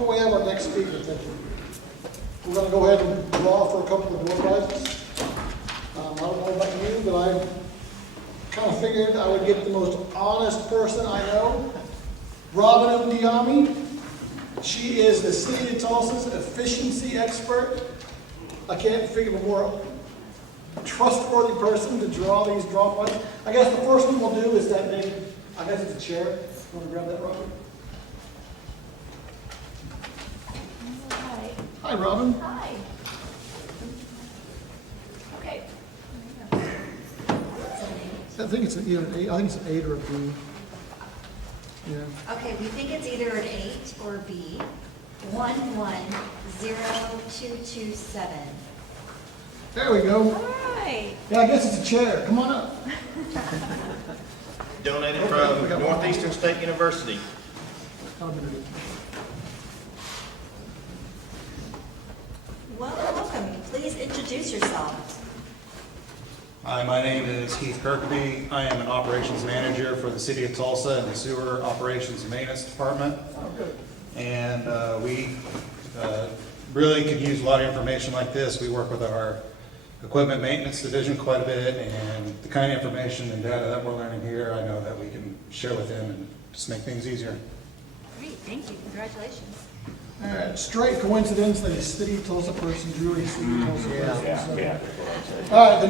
before we have our next speaker, thank you. We're going to go ahead and draw for a couple of door prizes. I don't know about you, but I kind of figured I would get the most honest person I know, Robin Diami. She is the City of Tulsa's efficiency expert. I can't think of a more trustworthy person to draw these draw prizes. I guess the first one we'll do is that maybe, I guess it's a chair. You want to grab that, Robin? Hi. Hi, Robin. Hi. Okay. I think it's either an 8. I think it's an 8 or a B. Yeah. Okay, we think it's either an 8 or B. 110227. There we go. Hi. Yeah, I guess it's a chair. Come on up. Donated from Northeastern State University. Welcome. Please introduce yourself. Hi, my name is Keith Kirkby. I am an operations manager for the City of Tulsa and the Sewer Operations and Maintenance Department. Oh, good. And we really could use a lot of information like this. We work with our equipment maintenance division quite a bit, and the kind of information and data that we're learning here, I know that we can share with them and just make things easier. Great, thank you. Congratulations. All right, straight coincidence that a City of Tulsa person drew a City of Tulsa person. So. All right, the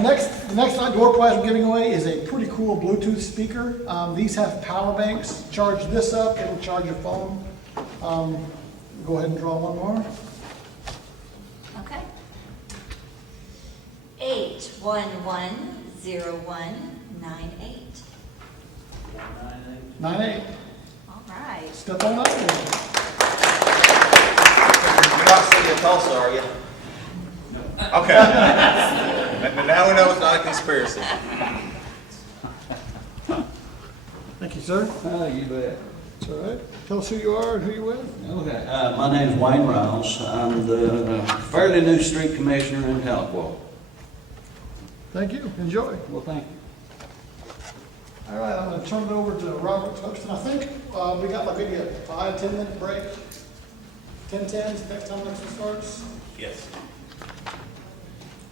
next door prize we're giving away is a pretty cool Bluetooth speaker. These have power banks. Charge this up, it'll charge your phone. Go ahead and draw one more. Okay. 8110198. 9-8. All right. Step on up there. You're not City of Tulsa, are you? No. Okay. But now we know it's not a conspiracy. Thank you, sir. You bet. That's all right. Tell us who you are and who you're with. Okay, my name is Wayne Riles. I'm the fairly new street commissioner in Tahlequah. Thank you. Enjoy. Well, thank you. All right, I'm going to turn it over to Robert Tubston. I think we got like maybe a 5-10 minute break. 10:10 next time next one starts. Yes.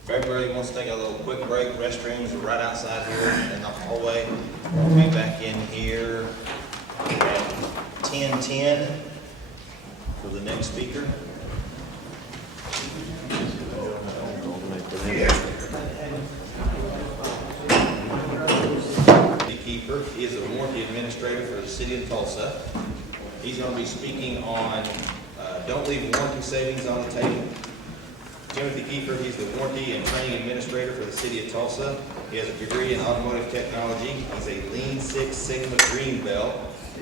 If everybody wants to take a little quick break, restrooms are right outside here in the hallway. We'll be back in here at 10:10 for the next speaker. Keiffer is a warranty administrator for the City of Tulsa. He's going to be speaking on don't leave warranty savings on the table. Timothy Keiffer, he's the warranty and training administrator for the City of Tulsa. He has a degree in automotive technology. He's a Lean Six Sigma Green Belt,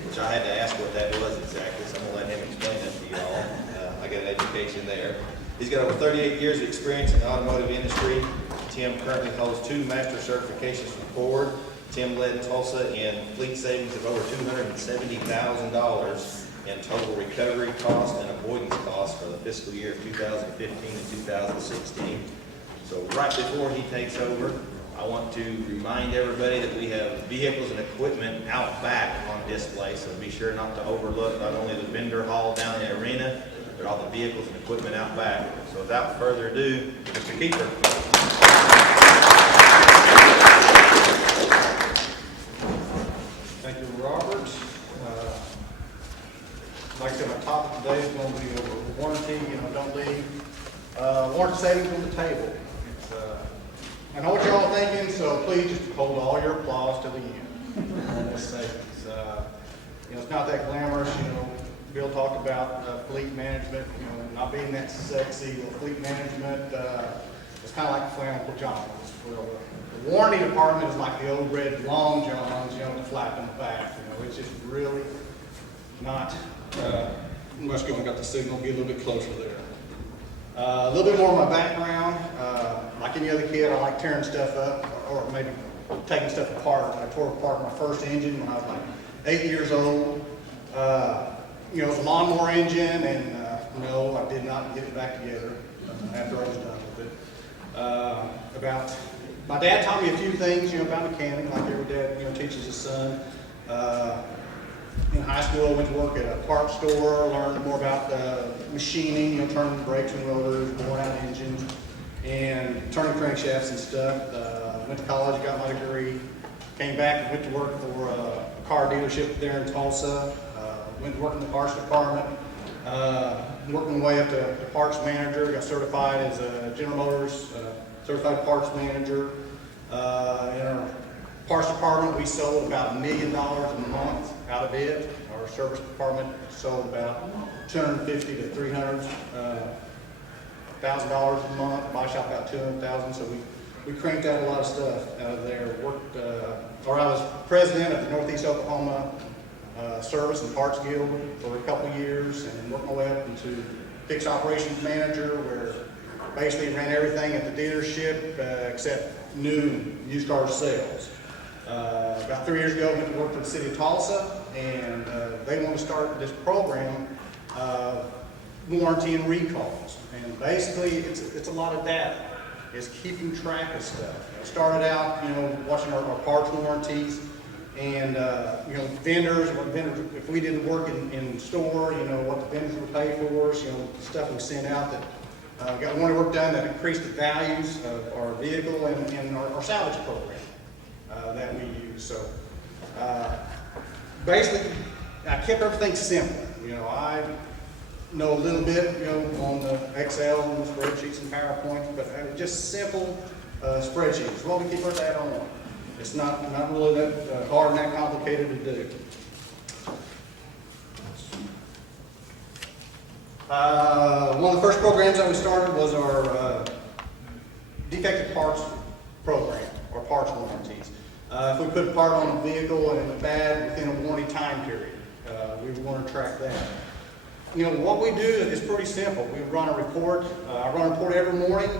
which I had to ask what that was exactly, so I'm going to let him explain that to you all. I got an education there. He's got over 38 years of experience in the automotive industry. Tim currently holds 2 master certifications from Ford. Tim led Tulsa in fleet savings of over $270,000 in total recovery cost and avoidance costs for the fiscal year of 2015 and 2016. So right before he takes over, I want to remind everybody that we have vehicles and equipment out back on display, so be sure not to overlook not only the vendor hall down in the arena, but all the vehicles and equipment out back. So without further ado, Mr. Keiffer. Thank you, Robert. Like I said, my topic today is going to be over warranty. Don't leave warranty savings on the table. I know what you're all thinking, so please just hold all your applause to the end. Just say it's not that glamorous. Bill talked about fleet management. Not being that sexy. Fleet management, it's kind of like flannel pajamas. Well, the warranty department is like the old red long johns, the flap in the back. It's just really not. Let's go and got the signal. Get a little bit closer there. A little bit more of my background. Like any other kid, I like tearing stuff up, or maybe taking stuff apart. I tore apart my first engine when I was like 8 years old. It was a lawnmower engine, and no, I did not get it back together after I was done with it. My dad taught me a few things, about mechanics, like every dad, teaches his son. in high school, I went to work at a parts store, learned more about machining, you know, turning brakes and rotors, boring out engines, and turning crankshafts and stuff. Went to college, got my degree, came back and went to work for a car dealership there in Tulsa. Went to work in the parts department, working my way up to parts manager, got certified as a General Motors certified parts manager. In our parts department, we sold about $1 million a month out of it. Our service department sold about $250,000 to $300,000 a month. My shop about $200,000. So we cranked out a lot of stuff out of there. Worked, or I was president of the Northeast Oklahoma Service and Parts Guild for a couple years, and worked my way up into fixed operations manager, where basically ran everything at the dealership except new and used car sales. About 3 years ago, I went to work for the city of Tulsa, and they want to start this program of warranty and recalls. And basically, it's a lot of data. It's keeping track of stuff. It started out, you know, watching our parts warranties, and you know, vendors, if we didn't work in store, you know, what the vendors would pay for us, you know, stuff we sent out that got warranty work done that increased the values of our vehicle and our salvage program that we use. So basically, I kept everything simple. You know, I know a little bit, you know, on the Excel and the spreadsheets and PowerPoint, but just simple spreadsheets. Well, we keep our data on. It's not really that hard and that complicated to do. One of the first programs that we started was our defective parts program, or parts warranties. If we put a part on a vehicle and it was bad within a warranty time period, we would want to track that. You know, what we do is pretty simple. We run a report. I run a report every morning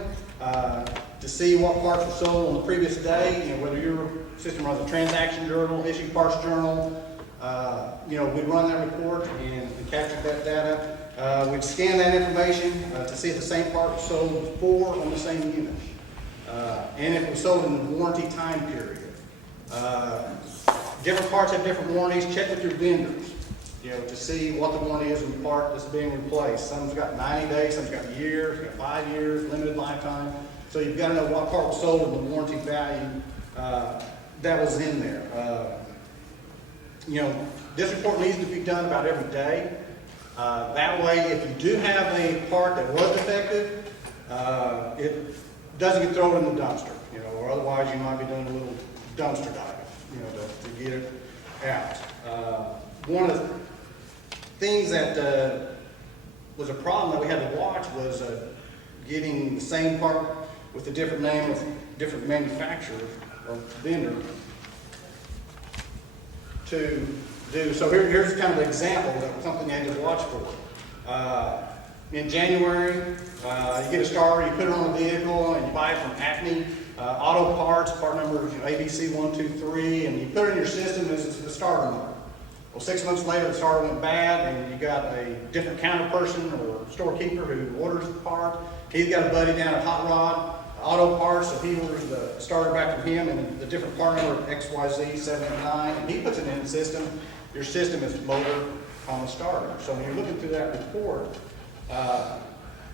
to see what parts were sold on the previous day. You know, whether your system runs a transaction journal, issue parts journal. You know, we run that report and capture that data. We'd scan that information to see if the same part was sold before on the same unit. And if it was sold in the warranty time period. Different parts have different warranties. Check with your vendors, you know, to see what the warranty is on the part that's being replaced. Some's got 90 days, some's got a year, got 5 years, limited lifetime. So you've got to know what part was sold and the warranty value that was in there. You know, this report needs to be done about every day. That way, if you do have a part that was defective, it doesn't get thrown in the dumpster, you know, or otherwise you might be doing a little dumpster diving, you know, to get it out. One of the things that was a problem that we had to watch was getting the same part with a different name of different manufacturer or vendor to do. So here's kind of an example of something you had to watch for. In January, you get a starter, you put it on a vehicle, and you buy it from Acme Auto Parts, part number ABC123, and you put it in your system as the starter number. Well, 6 months later, the starter went bad, and you got a different counter person or storekeeper who orders the part. He's got a buddy down at Hot Rod Auto Parts, so he orders the starter back from him and the different part number XYZ789, and he puts it in the system. Your system is loaded on the starter. So when you're looking through that report,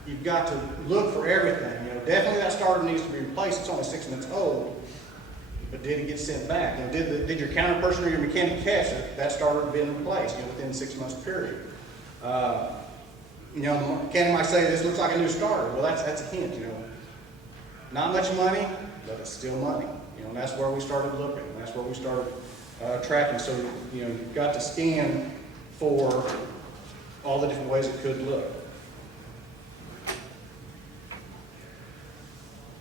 you've got to look for everything. You know, definitely that starter needs to be replaced. It's only 6 months old, but did it get sent back? You know, did your counter person or your mechanic catch that starter had been replaced, you know, within 6 months period? You know, the mechanic might say this looks like a new starter. Well, that's a hint. You know, not much money, but it's still money. You know, and that's where we started looking. And that's where we started tracking. So you know, you've got to scan for all the different ways it could look.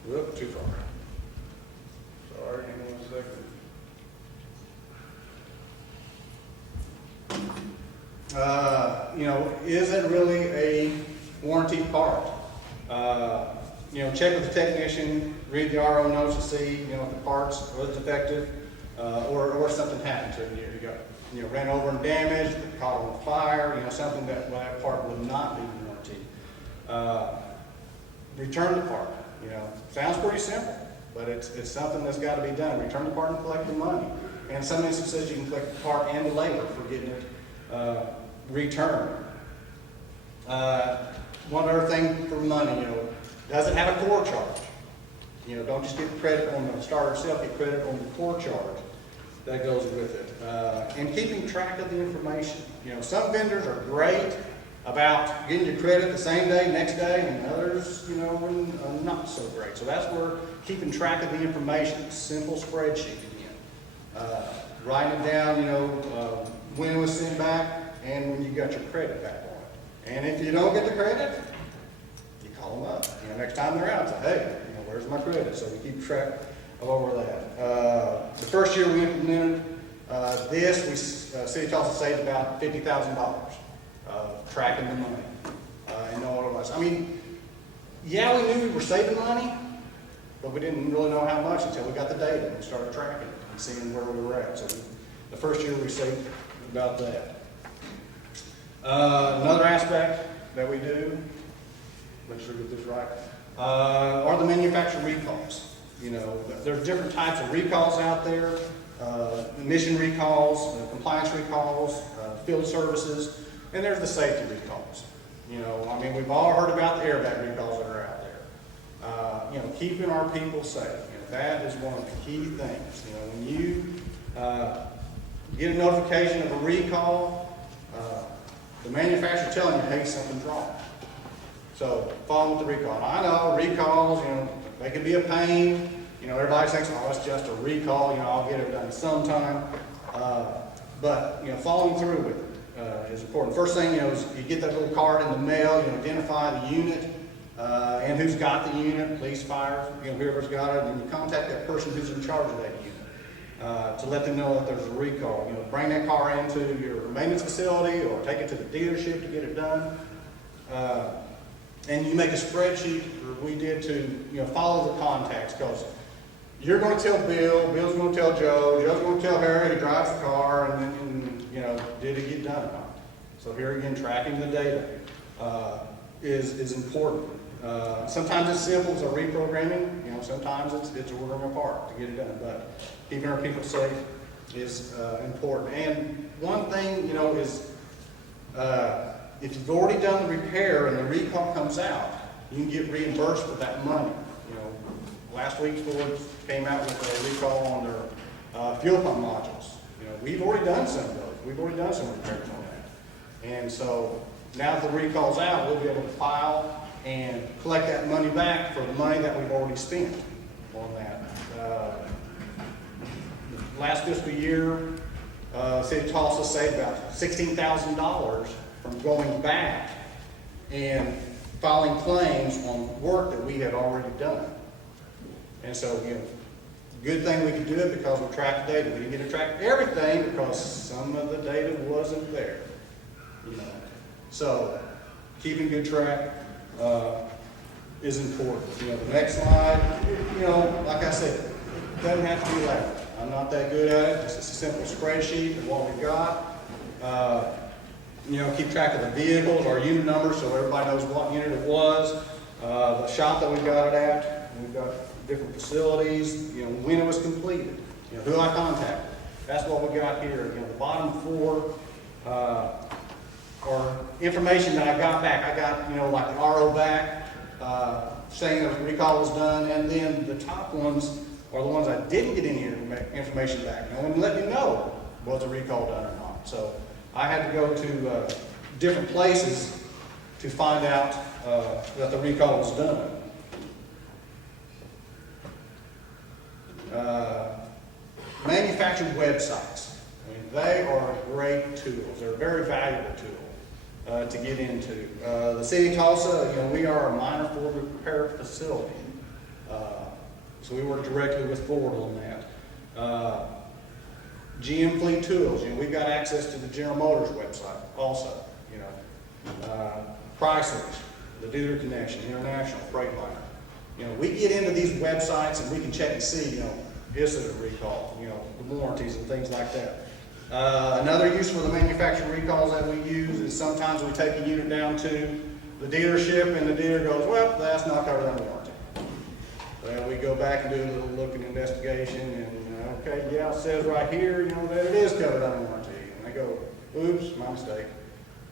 Whoop, too far. Sorry, hang on a second. You know, is it really a warranty part? You know, check with the technician, read the RO notes to see, you know, if the parts was defective, or something happened to it. You got, you know, ran over and damaged, caught on fire, you know, something that part would not be warranted. Return the part. You know, sounds pretty simple, but it's something that's got to be done. Return the part and collect the money. And in some instances, you can collect the part and the labor for getting it return. One other thing for money, does it have a core charge? Don't just get credit on the starter itself, get credit on the core charge that goes with it. And keeping track of the information. Some vendors are great about getting you credit the same day, next day, and others, are not so great. So that's where keeping track of the information, simple spreadsheet again. Writing it down, when it was sent back and when you got your credit back on it. And if you don't get the credit, you call them up. Next time they're out, say, hey, where's my credit? So we keep track of all of that. The first year we implemented City of Tulsa saved about $50,000 tracking the money and knowing what it was. I mean, yeah, we knew we were saving money, but we didn't really know how much until we got the data and started tracking it and seeing where we were at. So the first year we saved about that. Another aspect that we do, make sure we get this right, are the manufacturer recalls. There's different types of recalls out there, emission recalls, compliance recalls, field services, and there's the safety recalls. We've all heard about the airbag recalls that are out there. Keeping our people safe. That is one of the key things. When you get a notification of a recall, the manufacturer telling you, hey, something's wrong. So follow with the recall. And I know recalls, they can be a pain. Everybody thinks, oh, it's just a recall. I'll get it done sometime. But following through with it is important. First thing, is you get that little card in the mail. You identify the unit and who's got the unit, police, fire, whoever's got it, and you contact that person who's in charge of that unit to let them know that there's a recall. Bring that car into your maintenance facility or take it to the dealership to get it done. And you make a spreadsheet, or we did, to follow the contacts, because you're going to tell Bill, Bill's going to tell Joe, Joe's going to tell Harry who drives the car, and did it get done or not? So here again, tracking the data is important. Sometimes it's simple as a reprogramming. Sometimes it's ordering a part to get it done. But keeping our people safe is important. And one thing, is if you've already done the repair and the recall comes out, you can get reimbursed for that money. Last week Ford came out with a recall on their fuel pump modules. We've already done some of those. We've already done some repairs on that. And so now that the recall's out, we'll be able to file and collect that money back for the money that we've already spent on that. Last fiscal year, City of Tulsa saved about $16,000 from going back and filing claims on work that we had already done. And so, good thing we could do it because we tracked the data. We didn't get to track everything because some of the data wasn't there. So, keeping good track is important. The next slide, like I said, it doesn't have to be elaborate. I'm not that good at it. It's just a simple spreadsheet of what we got. Keep track of the vehicles, our unit numbers, so everybody knows what unit it was. The shop that we got it at. We've got different facilities, when it was completed, who I contacted. That's what we got here. The bottom four are information that I got back. I got, like the RO back, saying the recall was done, and then the top ones are the ones I didn't get any information back. And let me know, was the recall done or not. So I had to go to different places to find out that the recall was done. Manufactured websites. They are great tools. They're a very valuable tool to get into. The City of Tulsa, we are a minor Ford repair facility. So we work directly with Ford on that. GM Fleet Tools, we've got access to the General Motors website also. Chrysler's, the Dealer Connection, International, Freightliner. We get into these websites and we can check and see, is it a recall, the warranties and things like that. Another use for the manufacturer recalls that we use is sometimes we take a unit down to the dealership and the dealer goes, well, that's not covered under warranty. Well, we go back and do a little look and investigation and, okay, yeah, it says right here, that it is covered under warranty. And I go, oops, my mistake,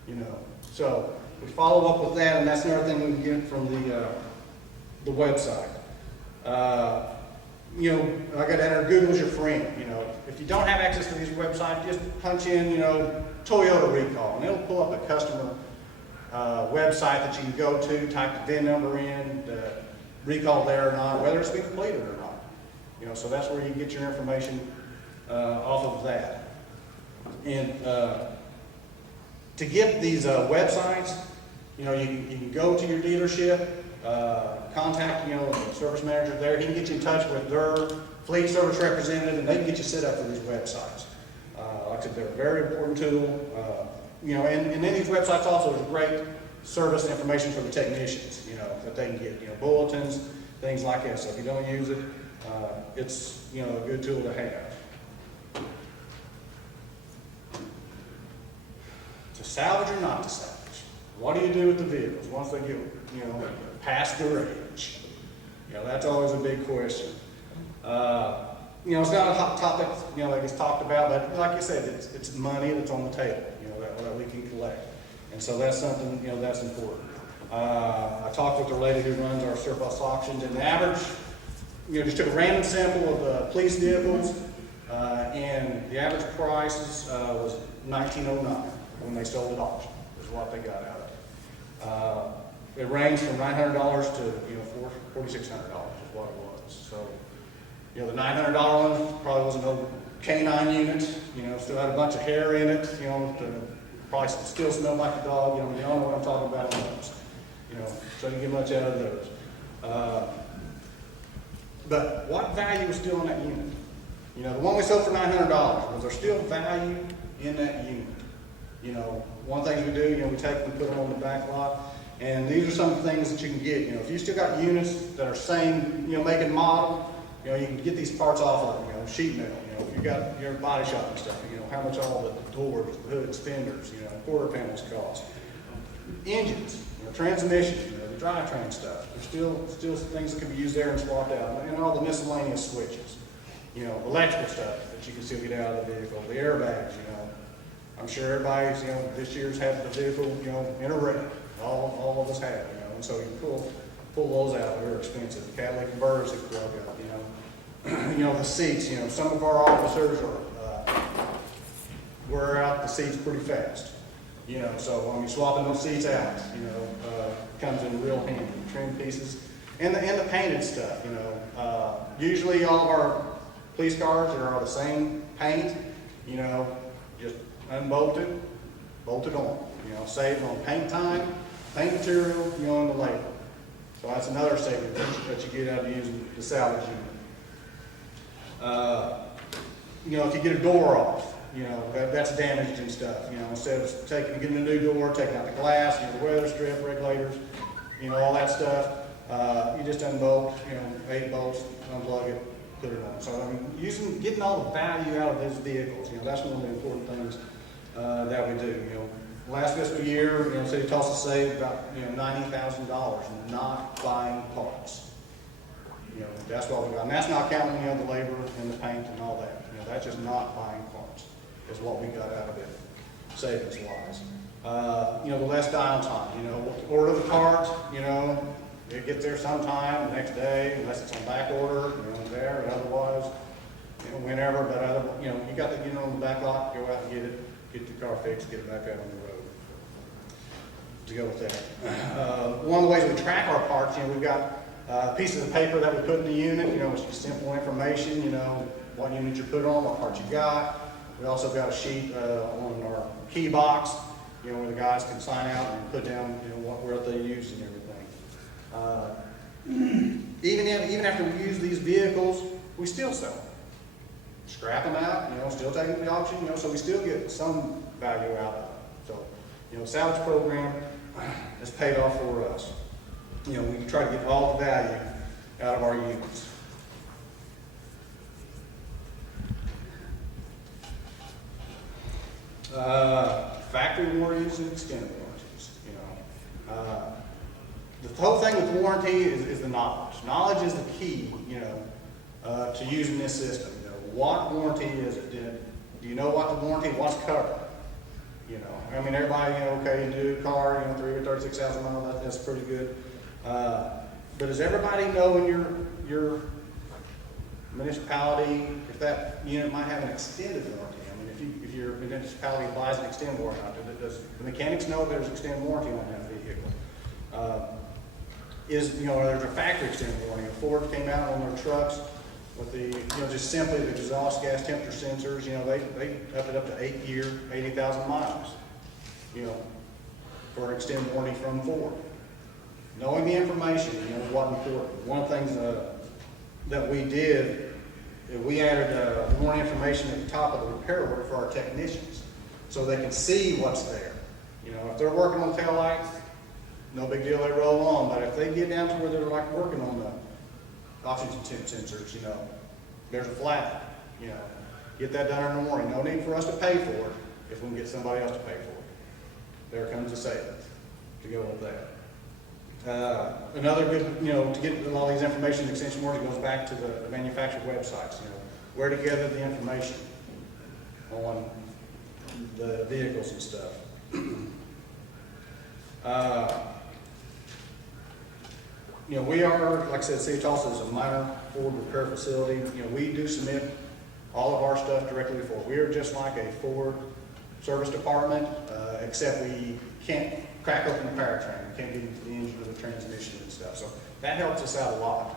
you know. So we follow up with that, and that's another thing we can get from the website. You know, I got to enter Google's your friend. You know, if you don't have access to these websites, just punch in, you know, Toyota recall, and it'll pull up a customer website that you can go to, type the VIN number in, the recall there or not, whether it's been completed or not. You know, so that's where you get your information off of that. And to get these websites, you know, you can go to your dealership, contact, you know, the service manager there. He can get you in touch with their fleet service representative, and they can get you set up for these websites. Like I said, they're a very important tool. You know, and then these websites also is great service information for the technicians, you know, that they can get, you know, bulletins, things like that. So if you don't use it, it's, you know, a good tool to have. To salvage or not to salvage? What do you do with the vehicles once they get, you know, past their age? You know, that's always a big question. You know, it's not a hot topic, you know, like it's talked about, but like you said, it's money that's on the table, you know, that we can collect. And so that's something, you know, that's important. I talked with the lady who runs our surplus auctions, and the average, you know, just took a random sample of the police vehicles, and the average price was $19.09 when they sold at auction, is what they got out of it. It ranged from $900 to, you know, $4,600 is what it was. So, you know, the $900 one probably was an old K9 unit, you know, still had a bunch of hair in it, you know, probably still smelled like a dog, you know, you all know what I'm talking about on those. You know, so you didn't get much out of those. But what value was still in that unit? You know, the one we sold for $900, was there still value in that unit? You know, one thing we do, you know, we take them and put them on the back lot, and these are some things that you can get. You know, if you still got units that are same, you know, make and model, you know, you can get these parts off of, you know, sheet metal. You know, if you got your body shop and stuff, you know, how much all the doors, the hoods, fenders, you know, quarter panels cost. Engines, you know, transmissions, you know, the drivetrain stuff. There's still things that can be used there and swapped out, and all the miscellaneous switches. You know, electrical stuff that you can still get out of the vehicle, the airbags. You know, I'm sure everybody's, you know, this year's had the vehicle, you know, in a wreck. All of us have, you know, and so you pull those out. They're expensive. The catalytic converters that plug out, you know. You know, the seats, you know, some of our officers wear out the seats pretty fast. You know, so when you're swapping those seats out, you know, comes in real handy. Trim pieces and the painted stuff. You know, usually all of our police cars are the same paint. You know, just unbolted, bolted on. You know, save on paint time, paint material, you know, and the labor. So that's another saving that you get out of using the salvage unit. You know, if you get a door off, you know, that's damaged and stuff. You know, instead of getting a new door, taking out the glass, you know, the weather strip, regulators, you know, all that stuff, you just unbolt, you know, 8 bolts, unplug it, put it on. So I mean, getting all the value out of those vehicles, you know, that's one of the important things that we do. You know, last fiscal year, you know, City of Tulsa saved about, you know, $90,000 not buying parts. You know, that's what we got, and that's not counting, you know, the labor and the paint and all that. You know, that's just not buying parts is what we got out of it, savings wise. You know, the less downtime. You know, order the part. You know, it gets there sometime the next day, unless it's on back order. You know, there, and otherwise, you know, whenever. But you know, you got the unit on the back lot. Go out and get it. Get your car fixed. Get it back out on the road. To go with that. One of the ways we track our parts, you know, we've got pieces of paper that we put in the unit. You know, it's just simple information. You know, what unit you put on, what parts you got. We also got a sheet on our key box, you know, where the guys can sign out and put down, you know, what they use and everything. Even after we use these vehicles, we still sell them. Scrap them out, you know, still take them to the auction, you know, so we still get some value out of them. So, you know, the salvage program has paid off for us. You know, we try to get all the value out of our units. Factory warranties and extended warranties. You know, the whole thing with warranty is the knowledge. Knowledge is the key. You know, to using this system. You know, what warranty is it? Do you know what the warranty? What's covered? You know, I mean, everybody, you know, okay, you do a car, you know, 336,000 miles, that's pretty good. But does everybody know in your municipality if that unit might have an extended warranty? I mean, if your municipality buys an extended warranty, does the mechanics know there's extended warranty on that vehicle? You know, there's a factory extended warranty. Ford came out on their trucks with the, you know, just simply the exhaust gas temperature sensors. You know, they upped it up to 8 year, 80,000 miles. You know, for an extended warranty from Ford. Knowing the information, you know, is what important. One of the things that we did, we added more information at the top of the repair order for our technicians, so they can see what's there. You know, if they're working on taillights, no big deal, they roll on. But if they get down to where they're like working on the oxygen temp sensors, you know, there's a flat. You know, get that done in the morning. No need for us to pay for it if we can get somebody else to pay for it. There comes the savings to go with that. Another good, you know, to get all these information, the extension warranty goes back to the manufacturer websites, you know, where to gather the information on the vehicles and stuff. You know, we are, like I said, City of Tulsa is a minor Ford repair facility. You know, we do submit all of our stuff directly to Ford. We are just like a Ford service department, except we can't crack open the powertrain. We can't get into the engine or the transmission and stuff. So that helps us out a lot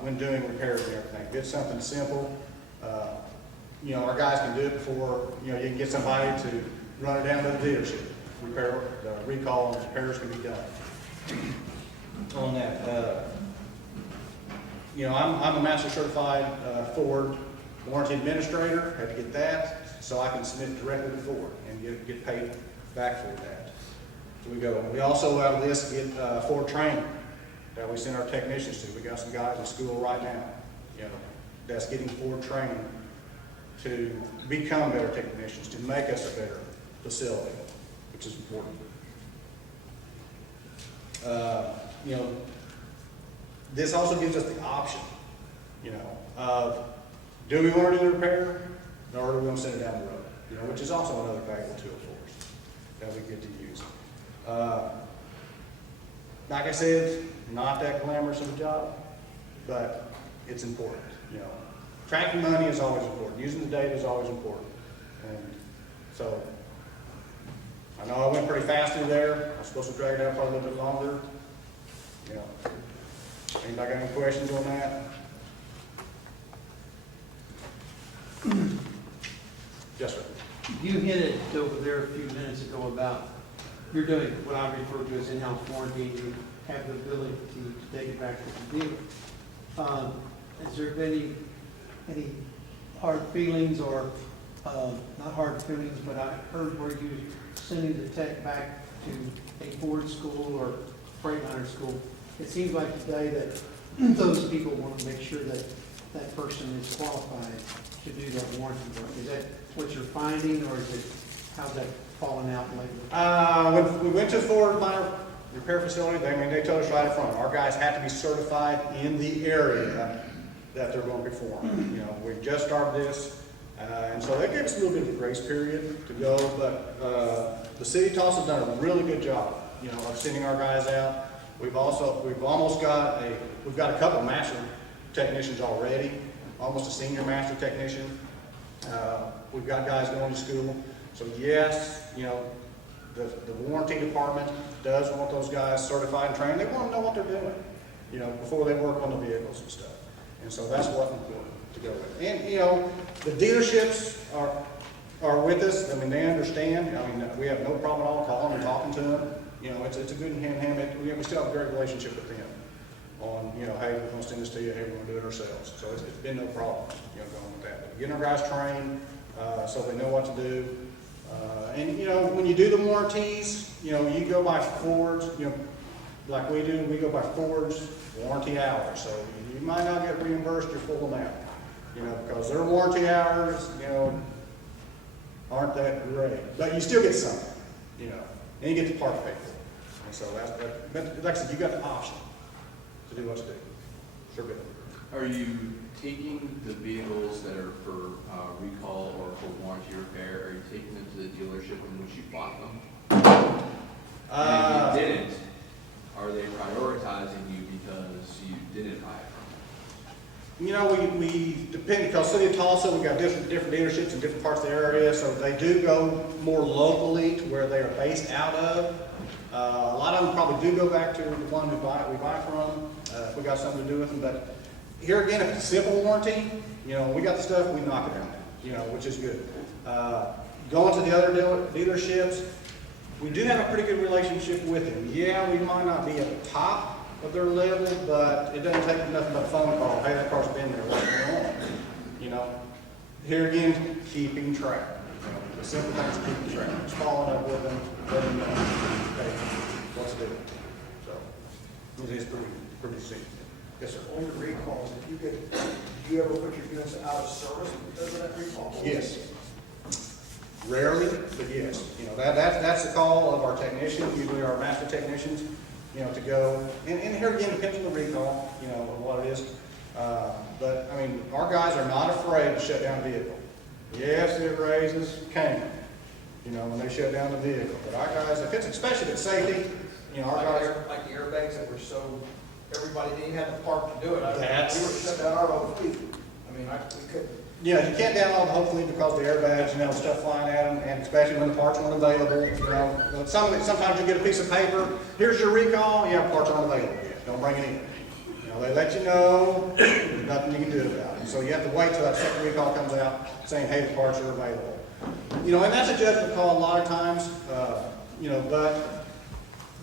when doing repairs and everything. If it's something simple, you know, our guys can do it before, you know, you can get somebody to run it down to the dealership. Repair, recall and repairs can be done on that. You know, I'm a master certified Ford warranty administrator. Had to get that so I can submit it directly to Ford and get paid back for that. So we go. We also have a list to get Ford training that we send our technicians to. We got some guys in school right now, you know, that's getting Ford training to become better technicians, to make us a better facility, which is important. You know, this also gives us the option, you know, of do we want to do the repair or do we want to send it down the road? You know, which is also another valuable tool for us that we get to use. Like I said, not that glamorous of a job, but it's important. You know, tracking money is always important. Using the data is always important. And so, I know I went pretty fast through there. I was supposed to drag it out probably a little bit longer. You know, anybody got any questions on that? Yes, sir. You hinted over there a few minutes ago about you're doing what I refer to as in-house warranty. You have the ability to take it back to the dealer. Has there been any hard feelings or, not hard feelings, but I heard where you sending the tech back to a Ford school or Freightliner school. It seems like today that those people want to make sure that that person is qualified to do that warranty work. Is that what you're finding, or is it, how's that falling out lately? When we went to Ford minor repair facility, they told us right up front, our guys have to be certified in the area that they're going to perform. You know, we just started this, and so they gave us a little bit of a grace period to go, but the city of Tulsa has done a really good job, you know, of sending our guys out. We've almost got we've got a couple of master technicians already, almost a senior master technician. We've got guys going to school. So yes, you know, the warranty department does want those guys certified and trained. They want to know what they're doing, you know, before they work on the vehicles and stuff. And so that's what's important to go with. And, you know, the dealerships are with us. I mean, they understand. I mean, we have no problem at all calling and talking to them. You know, it's a good hand-in-hand. We still have a great relationship with them on, you know, hey, we're going to send this to you, hey, we're going to do it ourselves. So it's been no problem, you know, going with that. But getting our guys trained so they know what to do. And, you know, when you do the warranties, you know, you go by Ford's, you know, like we do, we go by Ford's warranty hours. So you might not get reimbursed your full amount, you know, because their warranty hours, you know, aren't that great. But you still get something, you know, and you get the part paid for. And so but like I said, you got the option to do what to do. Sure good. Are you taking the vehicles that are for recall or for warranty repair, are you taking them to the dealership in which you bought them? And if you didn't, are they prioritizing you because you didn't buy it from them? You know, we depend, because City of Tulsa, we've got different dealerships in different parts of the area, so they do go more locally to where they are based out of. A lot of them probably do go back to the one we buy from, if we got something to do with them, but here again, if it's a simple warranty, you know, we got the stuff, we knock it out, you know, which is good. Going to the other dealerships, we do have a pretty good relationship with them. Yeah, we might not be at the top of their level, but it doesn't take nothing but a phone call. Hey, that car's been there, what's going on? You know, here again, keeping track. You know, the simple things are keeping track. Just following up with them, letting them know, hey, what's doing. So, it is pretty simple. Yes, sir. On the recalls, if you get, do you ever put your units out of service because of that recall? Yes. Rarely, but yes. You know, that's the call of our technicians, usually our master technicians, you know, to go, and here again, depends on the recall, you know, what it is. But, I mean, our guys are not afraid to shut down a vehicle. Yes, it raises cane, you know, when they shut down the vehicle. But our guys, if it's, especially if it's safety, you know, our guys. Like the airbags that were so, everybody didn't have the park to do it. That's- We were shut down our whole fleet. I mean, we couldn't. Yeah, you can't download the whole fleet because the airbags, you know, stuff flying at them, and especially when the parts aren't available, you know. Sometimes you get a piece of paper, here's your recall, yeah, parts aren't available yet, don't bring it in. You know, they let you know, there's nothing you can do about it. So you have to wait till that second recall comes out saying, hey, the parts are available. You know, and that's a judgment call a lot of times, you know, but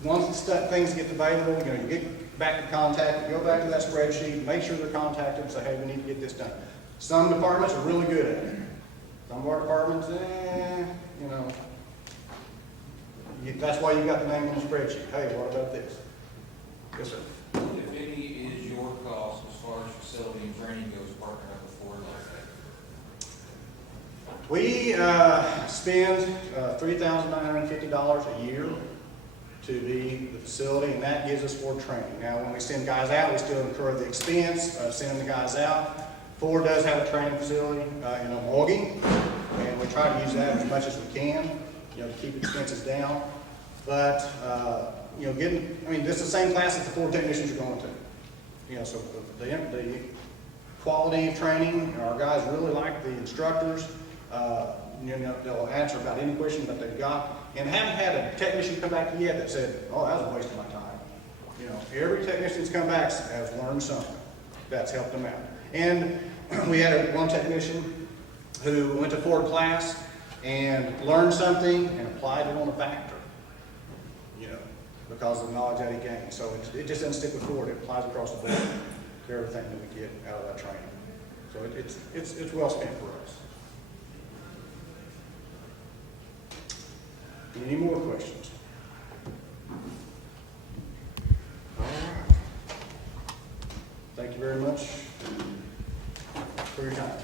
once things get available, you know, you get back in contact, you go back to that spreadsheet, make sure they're contacted and say, hey, we need to get this done. Some departments are really good at it. Some of our departments, you know, that's why you got the name on the spreadsheet. Hey, what about this? Yes, sir. If any is your cost as far as facility and training goes, partnering up with Ford like that? We spend $3,950 a year to be the facility, and that gives us Ford training. Now, when we send guys out, we still incur the expense of sending the guys out. Ford does have a training facility in Milwaukee, and we try to use that as much as we can, you know, to keep expenses down. But, you know, this is the same class that the Ford technicians are going to. You know, so the quality of training, our guys really like the instructors. You know, they'll answer about any question that they've got, and haven't had a technician come back yet that said, oh, that was a waste of my time. You know, every technician that's come back has learned something that's helped them out. And we had one technician who went to Ford class and learned something and applied it on the factory, you know, because of the knowledge that he gained. So it just doesn't stick with Ford, it applies across the board to everything that we get out of that training. So it's well spent for us. Any more questions? All right. Thank you very much for your time.